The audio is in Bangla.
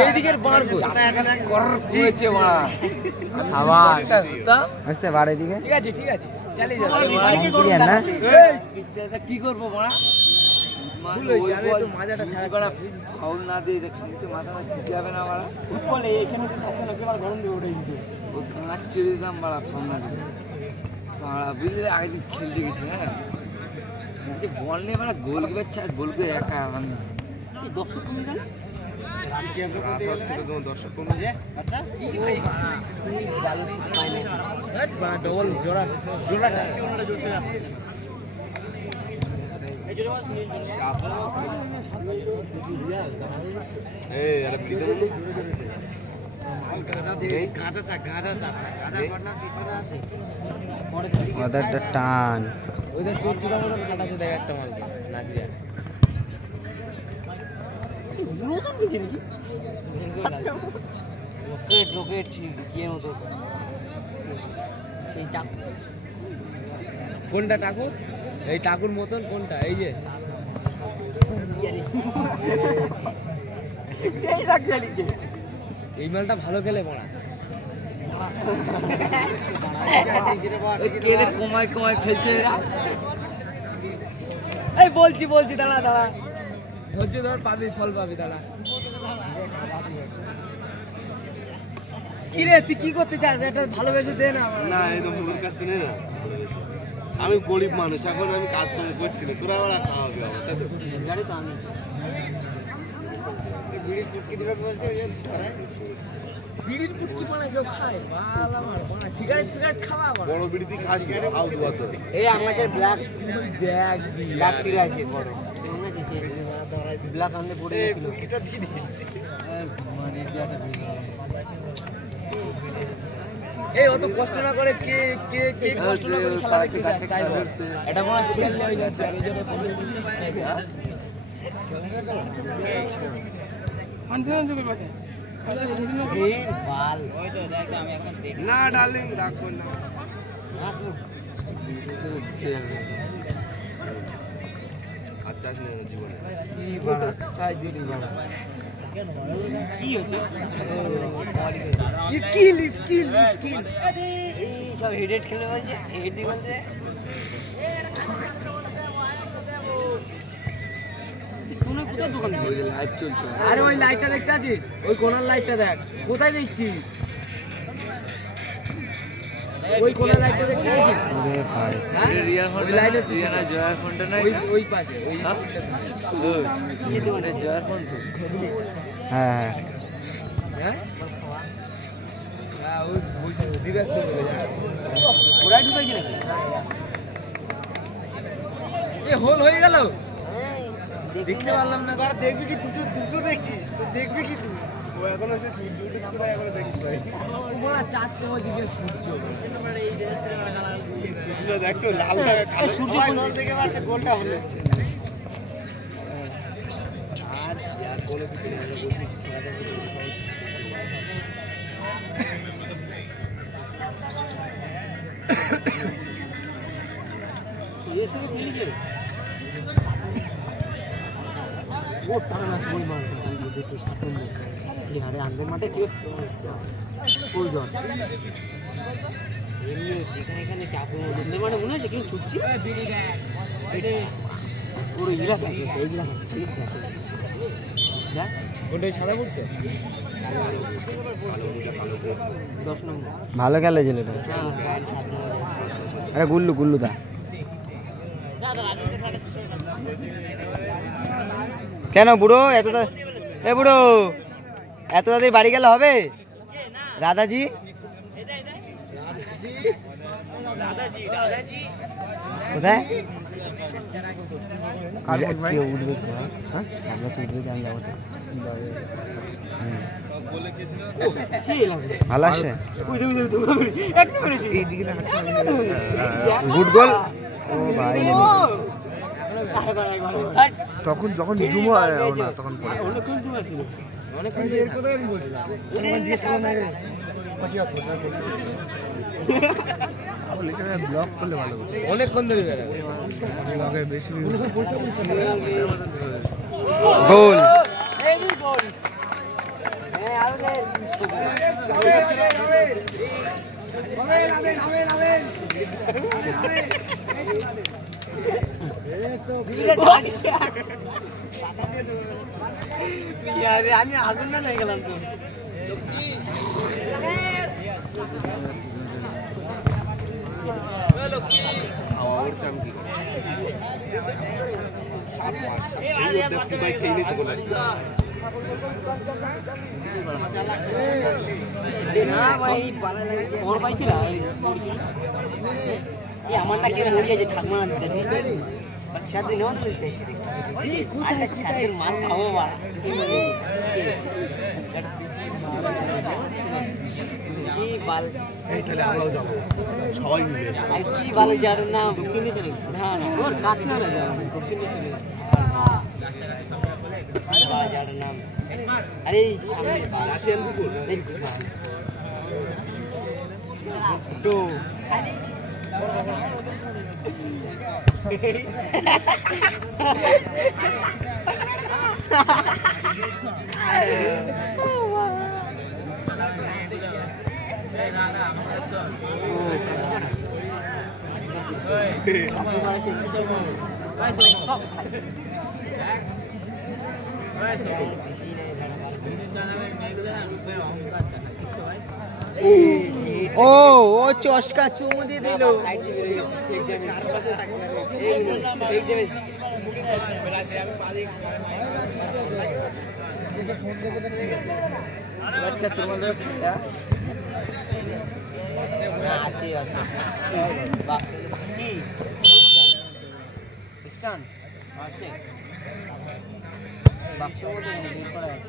এইদিকের বার করেছে আবার বুঝতে পারে এদিকে ঠিক আছে চালিয়ে যাচ্ছে না কি করবো বড়া মাজাটা ছাড়া করা ফাউল না দিয়ে খেলতে মাথাটা ঠিক যাবে না বড়া বলে এখানে গরম দিয়ে উঠে দিত ও কাঁচ ছেড়ে দিতাম বড়া ফাউল না দিয়ে বড়া বুঝলে আগে দিন খেলতে গেছি হ্যাঁ বল নিয়ে বড়া গোল কিপার ছাড় গোল করে একা দর্শক কমে গেল দর্শক কমে যায় আচ্ছা ডবল জোড়া জোড়া টান ওদের চোর চূড়া মতন কাটাচ্ছে দেখ একটা মাল নাজিয়া কোনটা ঠাকুর এই ঠাকুর মতন কোনটা এই যে এই মালটা ভালো খেলে পড়া কমায় কমায় খেলছে এই বলছি দাঁড়া ধৈর্য ধর পাবি ফল পাবি দাঁড়া কি রে তুই কি করতে চাস এটা ভালোবেসে দে না না এই তো মুখের কাছে নেই না আমি গরিব মানুষ এখন আমি কাজ করছি না তোরা আবার খাওয়াবি আমার তাই তো গাড়ি তো আমি বিড়ির পুটকি দিবে বলছে বিড়ির পুটকি বানায় কেউ খায় বাল আমার বানা সিগারেট খাওয়া বড় বিড়ি তুই খাস কি আউ দুয়া তো এই আমাদের ব্ল্যাক সিরা আছে বড় ব্ল্যাক আনলে পড়ে গেছিল এটা দিয়ে দিস মানে এই অত কষ্ট না করে কে কষ্ট না করে খেলা দেখতে গাছ তাই বলছে এটা কোন খেললে হয়ে যাচ্ছে আমি যেন আন্দোলন বটে এই বাল ওই তো দেখ আমি এখন দেখি না ডার্লিং রাখ কর না আচ্ছা না জীবন কি বাড়া চাই দিলি বাড়া কি হচ্ছে স্কিল এই সব হেডেড খেলে বলছে হেড দি বলছে তুমি কোথায় দোকান ওই লাইট চলছে আরে ওই লাইটটা দেখতে আছিস ওই কোণার লাইটটা দেখ কোথায় দেখছিস ওই কোণার লাইটটা দেখতে আছিস আরে ভাই রিয়ার ফোন ওই লাইটে রিয়ানা জয়ার ফোনটা না ওই পাশে ওই কি দোকানে জয়ার ফোন তো হ্যাঁ ওই বসে দিবে তো ওরাই ঢুকাইছে নাকি এ হোল হয়ে গেল দেখতে পারলাম না আর দেখবি কি দুটো দেখছিস তো দেখবি কি তুই ও এখন এসে সূর্য করে এখন দেখতে পাই বড় চাঁদ কেমন দিকে সূর্য মানে এই দেশে মানে দেখছো লাল কালো সূর্য কোন থেকে বাচ্চা গোলটা হলো আর यार কোন কিছু না ये सब मिल गए वो टाना छोड़ मार ये देखो साथों में ये हरे अंदर माटे क्यों कोई जॉन ये देखने এখানে চাকু বলতে মানে মনে হচ্ছে কি ছুটছি বিড়ি গায় এটা পুরো ইরা থাকে এই ইরা না ওটাই সাদা পড়তো ভালো খেলে ছেলেটা আরে গুল্লু দা কেন বুড়ো এত তাড়াতাড়ি বাড়ি গেলে হবে দাদাজি কোথায় উঠবে আমি যাবো তো ভালো আসে গুড গোল ও ভাই তখন যখন জুমো তখন ব্লক করলে ভালো অনেকক্ষণ ধরে বেশি গোল আমি আগুন না হয়ে গেলাম তো আমার না কেন মরিয়া যে ঠাকুমা ছাদিন মার খাবো কি বাল সবাই মিলে কি ভালো যার নাম না না ওর কাছে না যার নাম আরে সামনে রাশিয়ান কুকুর তো ও ও চশকা চুমু দিয়ে দিল আচ্ছা তোমাদের আছে আছে কি ইস্টান আছে বাক্সের মধ্যে বের করা আছে